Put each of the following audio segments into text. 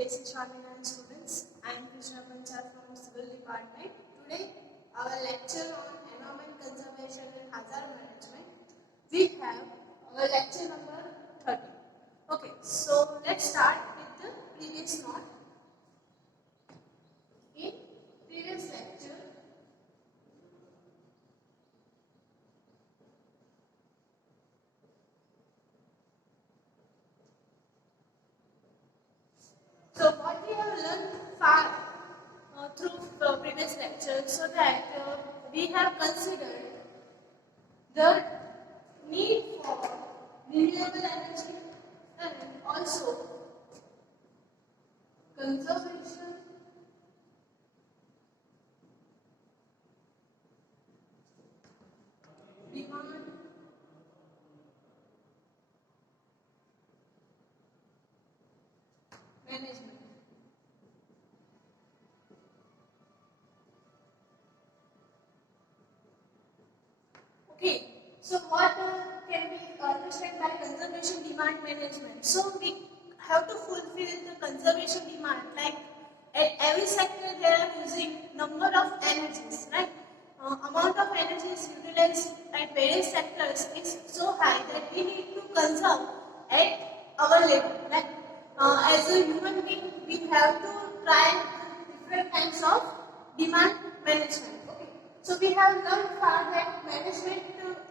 JC Swaminarayan students. I am Krishna Panchal from Civil Department. Today, our lecture on environment conservation and hazard management. We have our lecture number 30. Okay, so let's start with the previous note. In previous lecture, so what we have learned far through previous lectures, so that we have considered the need for renewable energy and also conservation demand management. Okay, so what can we understand by conservation demand management? So we have to fulfill the conservation demand, like at every sector they are using number of energies, right? Amount of energy is utilized at various sectors is so high that we need to conserve at our level. Like as a human being, we have to try different kinds of demand management. Okay, so we have learned far that management.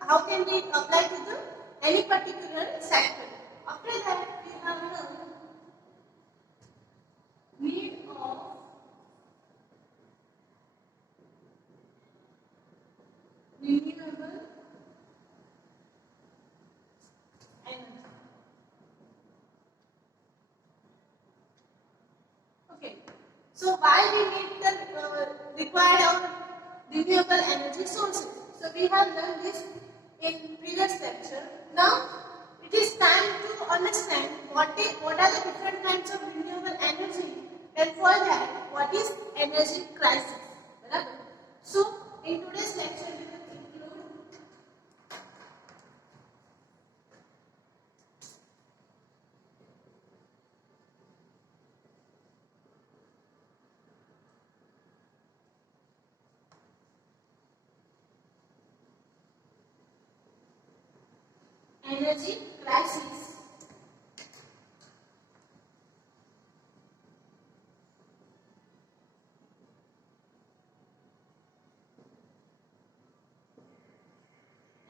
How can we apply to the any particular sector? After that, we have learned need of renewable energy. Okay, so why we need the required of renewable energy sources? So we have learned this in previous lecture. Now it is time to understand what are the different kinds of renewable energy, and for that what is energy crisis. Barabar? So in today's lecture we will include energy crisis.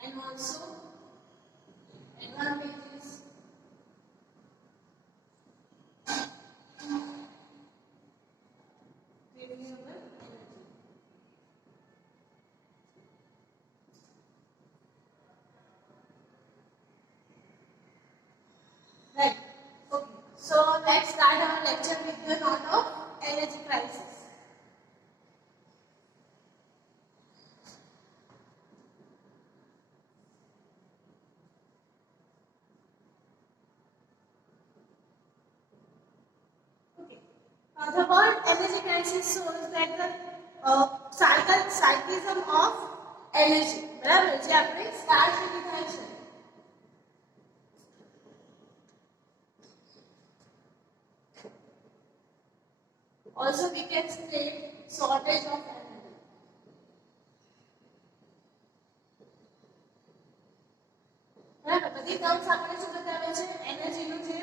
And also advantages renewable energy. Right. Okay. So let's start our lecture with the note of energy crisis. Okay. The word energy crisis shows that the cyclism of energy. બરાબર જે આપણે start સુધી થાય છે. Also we can say shortage of energy. બરાબર બધી terms આપણે શું બતાવે છે એનર્જીનું જે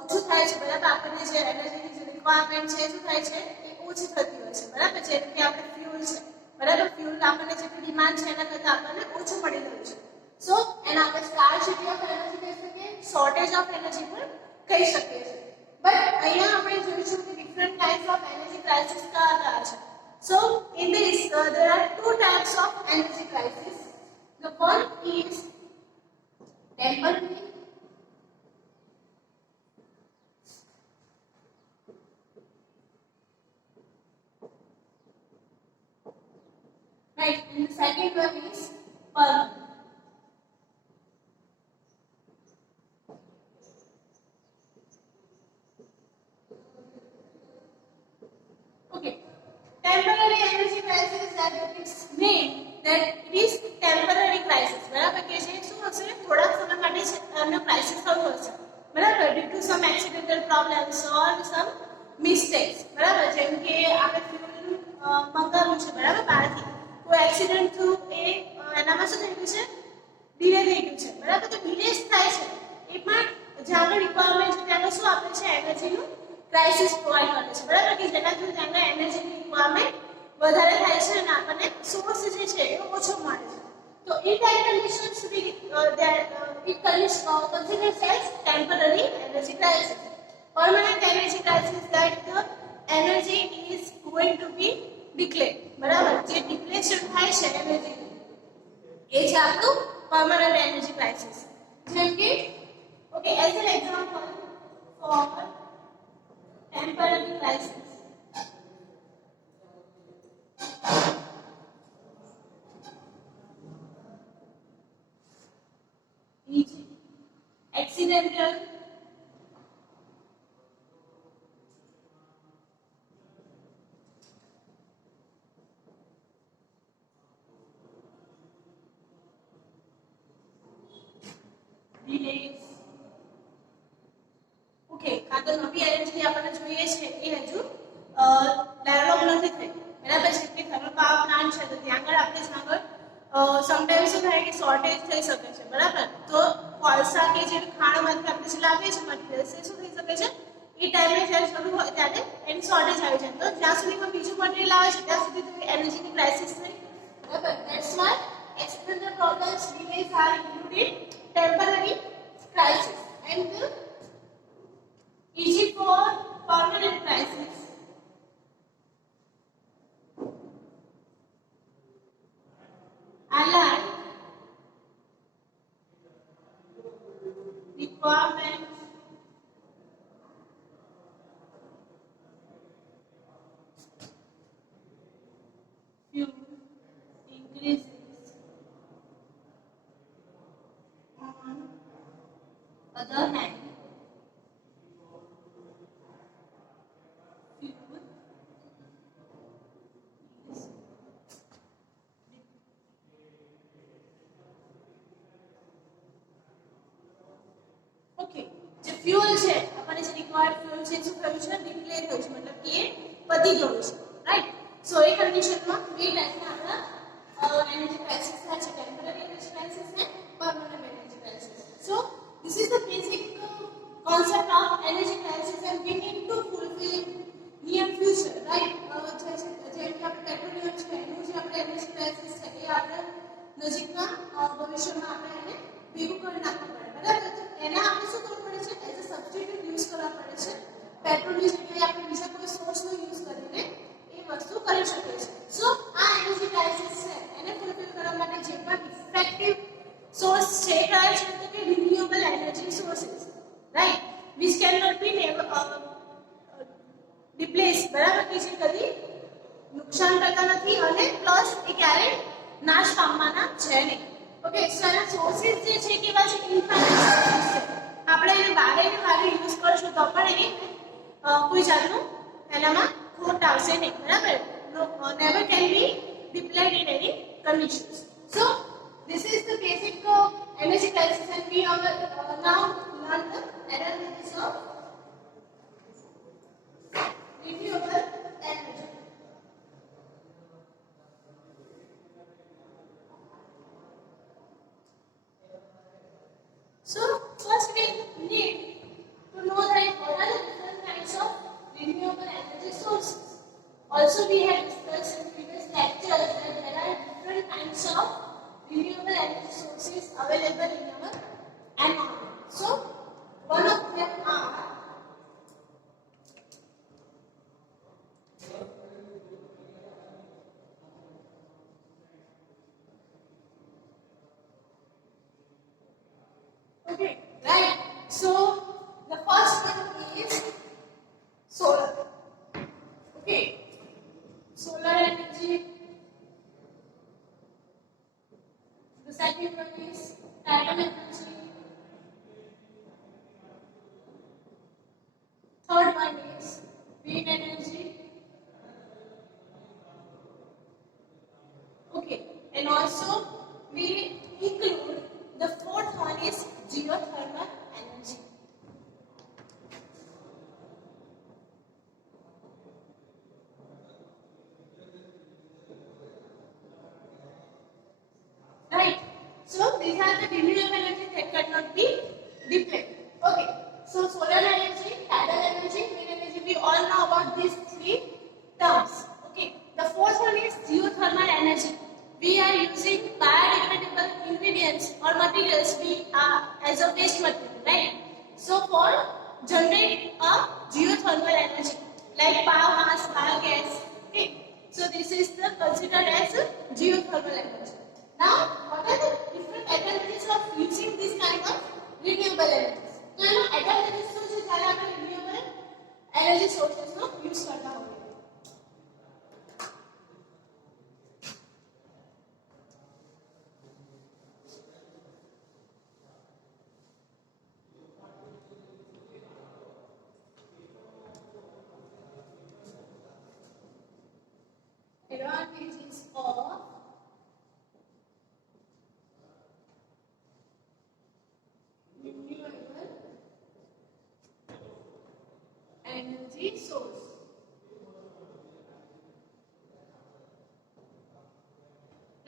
ઓછું થાય છે. બરાબર આપણને જે એનર્જીની જે રિક્વાયરમેન્ટ છે શું થાય છે એ ઓછી થતી હોય છે. બરાબર જેમ કે આપણે ફ્યુલ છે. બરાબર ફ્યુલ આપણને જેટલી ડિમાન્ડ છે એના કરતાં આપણને ઓછું મળી રહ્યું છે. સો એના આપણે સ્કાર્સિટી ઓફ એનર્જી કહી શકીએ, શોર્ટેજ ઓફ એનર્જી પણ કહી શકીએ છીએ. બટ અહીંયા આપણે જોઈશું કે different types of energy crisis કયા છે. So in this there are two types of energy crisis. The one is temporary right, and the second one is permanent. Okay, temporary energy crisis that its mean that it is temporary crisis. બરાબર કે છે શું હશે થોડા સમય માટે એનો crisis થયો હશે. બરાબર, due to some accidental problems or some mistakes, બરાબર, જેમ કે આપણે ફ્યુલ મંગાવ્યું છે, બરાબર, બહારથી કોઈ એક્સિડન્ટ થયું, એનામાં શું થઈ ગયું છે, ડિલે થઈ ગયું છે, બરાબર. તો ડિલે થાય છે એ પણ જ્યાં રિક્વાયરમેન્ટ છે ત્યાં શું આપે છે, એનર્જીનું ક્રાઇસિસ પ્રોવાઈડ કરે છે, બરાબર, કે જેનાથી ત્યાં એનર્જીની રિક્વાયરમેન્ટ વધારે થાય છે અને આપણને સોર્સ જે છે એ ઓછો મળે છે. તો in that conditions it considers as temporary energy crisis. Permanent energy crisis that the energy is going to be declared, બરાબર, જે ડિપ્લેશન થાય છે એનર્જી એ છે આપણું permanent energy crisis. જેમ કે okay, as an example for temporary crisis, e.g. accidental delays. Okay, કાં તો નવી એનર્જી આપણને જોઈએ છે એ હજુ ડેવલપ નથી થઈ, બરાબર છે, કે થર્મલ પાવર પ્લાન્ટ છે તો ત્યાં આગળ આપણે જ્યાં આગળ સમટાઈમ્સ શું થાય કે શોર્ટેજ થઈ શકે છે, બરાબર. તો કોલસા કે જે ખાણોમાંથી આપણે જે લાવીએ છીએ મટીરિયલ્સ એ શું થઈ શકે છે, એ ટાઈમે જ્યારે જરૂર હોય ત્યારે એની શોર્ટેજ આવી જાય. તો જ્યાં સુધીમાં બીજું મટીરિયલ આવે છે ત્યાં સુધી તો એનર્જીની ક્રાઇસિસ થઈ, બરાબર. That's why external problems delays are included temporary crisis and e.g. for permanent crisis, allied requirement fuel increases. On other hand, fuel is okay, જે ફ્યુઅલ છે આપણને જે રિક્વાયર્ડ ફ્યુઅલ છે શું થયું છે, ડિક્લેર થયું છે, મતલબ કે પતી ગયું છે, રાઈટ. સો એ કન્ડિશનમાં બે ટાઈપના આપણા એનર્જી ક્રાઇસિસ થાય છે, ટેમ્પરરી એનર્જી ક્રાઇસિસ અને permanent energy crisis. So this is the basic concept of energy crisis and we need to fulfill near future, right. જેમ કે આપણે પેટ્રોલિયમ છે એનું જે આપણે એનર્જી ક્રાઇસિસ છે એ આપણે નજીકના ભવિષ્યમાં આપણે એને ભેગું કરી નાખવું પડે, બરાબર. તો એના આપણે શું કરવું પડે છે, એઝ અ સબસ્ટિટ્યુટ યુઝ કરવા પડે છે. પેટ્રોલની જગ્યાએ આપણે બીજા કોઈ સોર્સનો યુઝ કરીને એ વસ્તુ કરી શકીએ છીએ. સો આ એનર્જી ક્રાઇસિસ છે એને ફૂલફિલ કરવા માટે જે પણ ઇફેક્ટિવ સોર્સ છે કયા છે, તો કે renewable energy sources, right, which cannot be replaced, બરાબર, કે જે કદી નુકસાન કરતા નથી અને પ્લસ એ ક્યારેય નાશ પામવાના છે નહીં. ઓકે, સો એના સોર્સિસ જે છે કેવા છે, ઇન્ફાઇનાઇટ સોર્સિસ છે. આપણે એને વારે ને વારે યુઝ કરશું તો પણ એની કોઈ જાતનું એનામાં ખોટ આવશે નહીં, બરાબર. Never can be deployed in any conditions. So this is the basic energy crisis and we have now learned the analysis of renewable energy. So first we need to know that what are the different kinds of renewable energy sources. Also we have discussed in previous lectures that there are different kinds of renewable energy sources available in our environment. So one of them are okay, right. So the first one is solar. Okay, solar energy. The second one is tidal energy. Third one is wind energy. Okay, and also we include the fourth one is geothermal energy. deploy. Okay, so solar energy, tidal energy, wind energy, we all know about these three terms. Okay, the fourth one is geothermal energy. We are using biodegradable ingredients or materials we are as a waste material, right? So for generate a geothermal energy like biomass, biogas. Okay, so this is the considered as a geothermal energy. Now, what are the different advantages of using this kind of renewable energies? तो એનો advantages શું છે જ્યારે આપણે renewable energy sources નો use કરતા હોઈએ? Advantages of renewable energy source.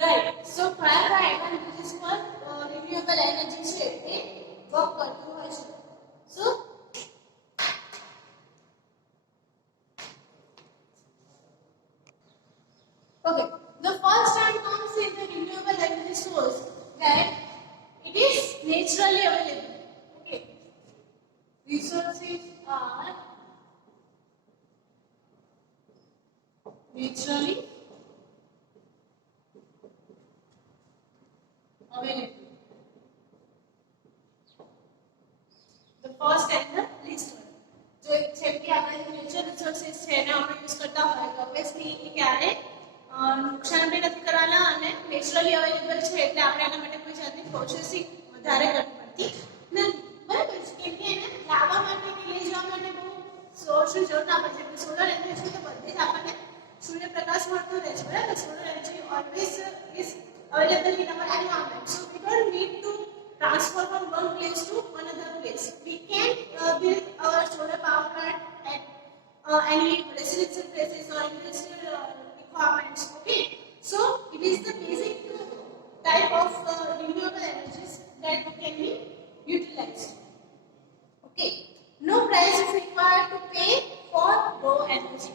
Right. So કયા કયા advantages પર renewable energy છે એ વર્ક કરતું હોય છે? So okay, the first one comes in the renewable energy source that it is naturally available. Okay, resources are naturally available. The first and the least one. जो જેમ કે આપણે natural resources છે એને આપણે યુઝ કરતા હોય તો ઓબ્વિયસલી એ ક્યારે નુકસાન બી નથી કરવાના અને નેચરલી અવેલેબલ છે એટલે આપણે એના માટે કોઈ જાતની પ્રોસેસિંગ વધારે કરવી પડતી નથી બરાબર છે કેમ કે એને લાવવા માટે કે લઈ જવા માટે બહુ સોર્સની જરૂર ના પડે છે સોલર એનર્જી તો બધે જ આપણને સૂર્યપ્રકાશ મળતો રહે છે બરાબર solar energy always is available in our environment. So we don't need to transfer from one place to another place. We can build our solar power plant at any residential places or industrial requirements. Okay. So it is the basic type of renewable energies that can be utilized. Okay. No price is required to pay for low energy.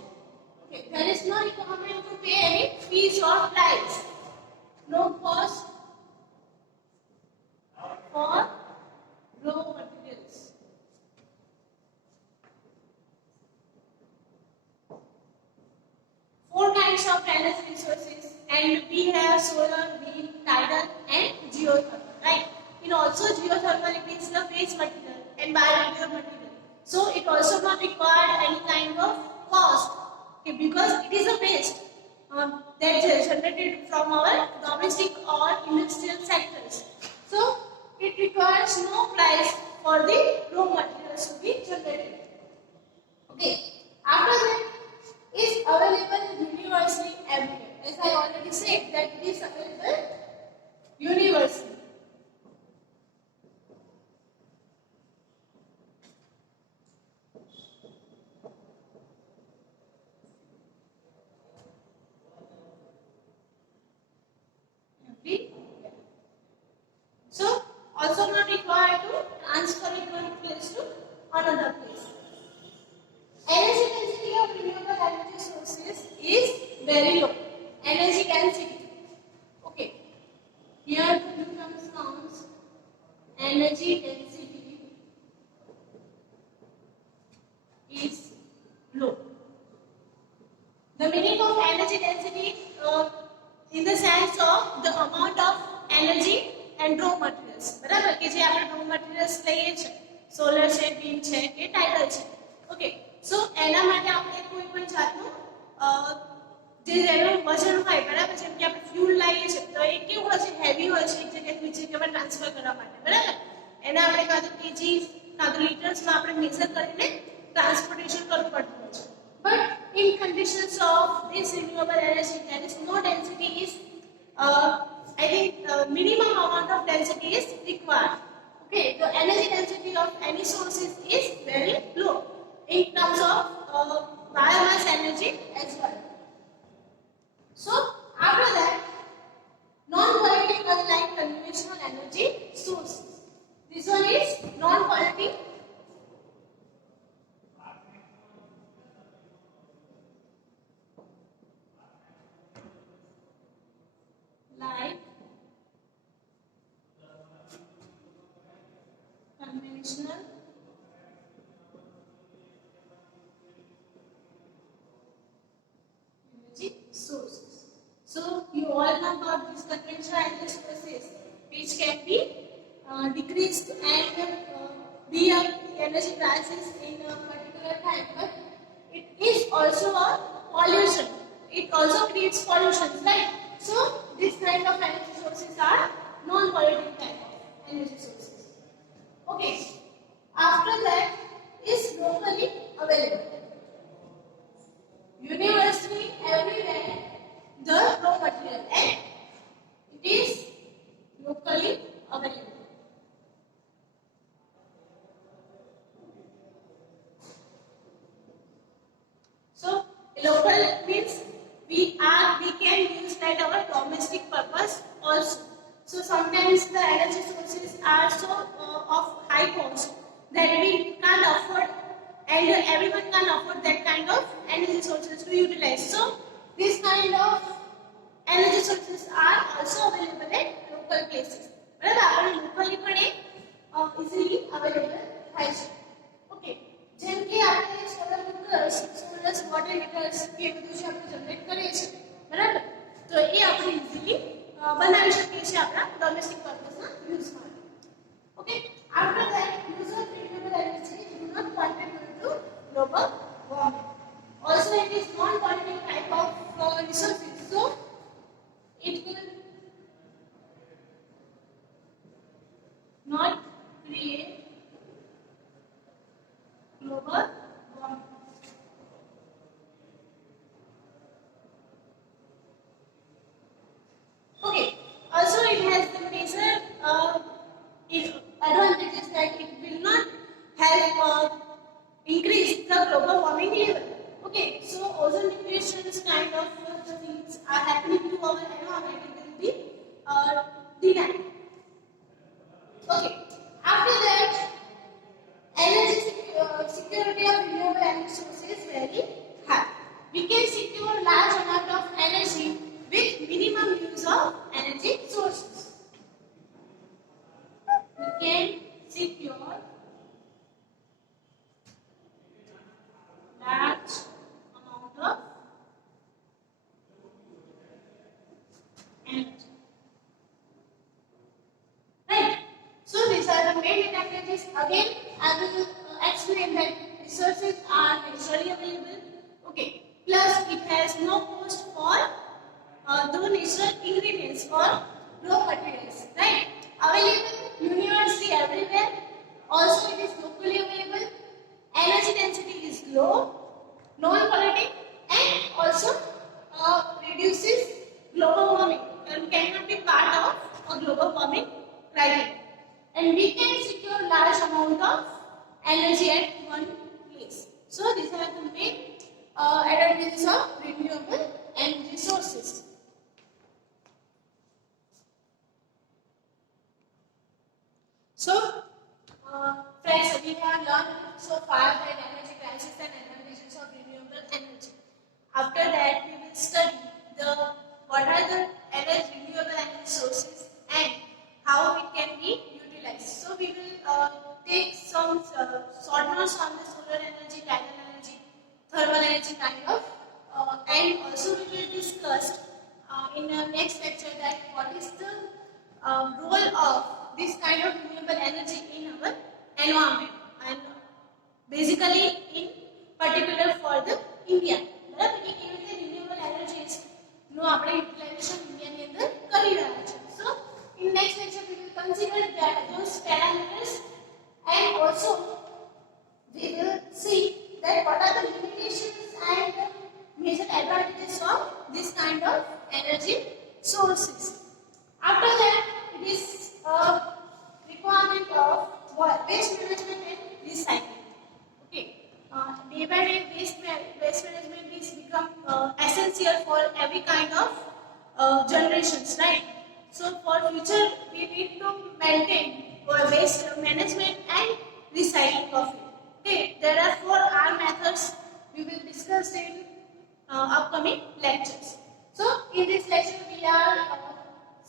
Okay. There is no requirement to pay any fees or price. No cost for raw materials. Four kinds of energy resources, and we have solar, wind, tidal, and geothermal. Right? In also geothermal, it is the waste material and biodegradable material. So it also not required any kind of cost, okay, because it is a waste. That is generated from our domestic or industrial sectors. So it requires no price for the raw materials to be generated. Okay. After that, is available universally everywhere. As I already said, that it is available universally. So, also not required to transfer it one place to another place. Energy density of renewable energy sources is very low. Energy density. Okay. Here the terms comes energy density is low. The meaning of energy density in the sense of the amount of energy and raw materials. બરાબર કે જે આપણે raw materials લઈએ છે solar છે wind છે કે tidal છે ઓકે સો એના માટે આપણે કોઈ પણ જાતનું જે એનું વજન હોય બરાબર જેમ કે આપણે ફ્યુલ લાવીએ છીએ તો એ કેવું હોય છે હેવી હોય છે એક જગ્યાએ બીજી જગ્યાએ ટ્રાન્સફર કરવા માટે બરાબર એના આપણે કાં તો કેજી કાં તો લીટર્સમાં આપણે મેઝર કરીને ટ્રાન્સપોર્ટેશન કરવું પડતું હોય છે but in conditions of this renewable energy there is no density is I think the minimum amount of density is required. Okay, the energy density of any sources is very low in terms of biomass energy as well. So after that, non-political like conventional energy sources. This one is non conventional energy sources. So you all know about these conventional energy sources which can be decreased and be a energy crisis in a particular time, but it is also a pollution. It also creates pollution, right? So this kind of energy sources are non-polluting type of energy sources. Okay. After that is locally available. Universally everywhere the raw material and it is locally available. So local means we can use that our domestic purpose also. So sometimes the energy sources are so of high cost that we can't afford and everyone can afford that kind of energy sources to utilize. So this kind of energy sources are also available at local places. બરાબર આપણે locally પણ easily available થાય છે. Okay, જેમ કે આપણે solar cookers, solar water હીટર્સ કે બધું જે આપણે જનરેટ કરીએ છીએ, બરાબર? તો એ આપણે easily બનાવી શકીએ છીએ આપણા ડોમેસ્ટિક પર્પસના યુઝ માટે. Okay, after that use of renewable energy do not contribute to global warming. Also it is non-polluting type of resources. So it will not create global warming. Okay. Also, it has the major advantages that it will not help increase the global warming level. Okay. So, ozone depletion kind of things are happening to our environment. It will be denied. Okay. After that, energy security of renewable energy sources is very high. We can secure large amount of energy with minimum use of energy sources. We can secure large amount of energy. Right. So these are the main advantages. Again, I will explain that resources are naturally available. Okay. Plus, it has no cost for the natural ingredients or raw materials. Right. Available universally everywhere. Also, it is locally available. Energy density is low, non-polluting, and also reduces global warming and cannot be part of a global warming crisis. And we can secure large amount of energy at one place. So these are the main advantages of renewable energy sources. So friends, we have learned so far that energy crisis and advantages of renewable energy. After that, we will study what are the renewable energy sources and how it can be utilized. So we will take some short notes on the solar energy, tidal energy, thermal energy kind of, and also we will discuss in the next lecture that what is the role of this kind of renewable energy in our environment and basically in particular for the India. બરાબર કે કેવી રીતે renewable energies નો આપણે utilization India ની અંદર કરી રહ્યા છે. So in next lecture we will consider that those parameters and also we will see that what are the limitations and the major advantages of this kind of energy sources. After that, it is a requirement of waste management and recycling. Okay, day by day waste management is become essential for every kind of generations, right? So for future, we need to maintain waste management and recycling of it. Okay, there are 4 R methods we will discuss in upcoming lectures. So in this lecture, we are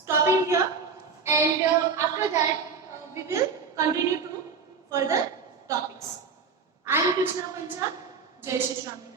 stopping here, and after that we will continue to further topics. I am Krishna Pancha. Jai Shri Ram.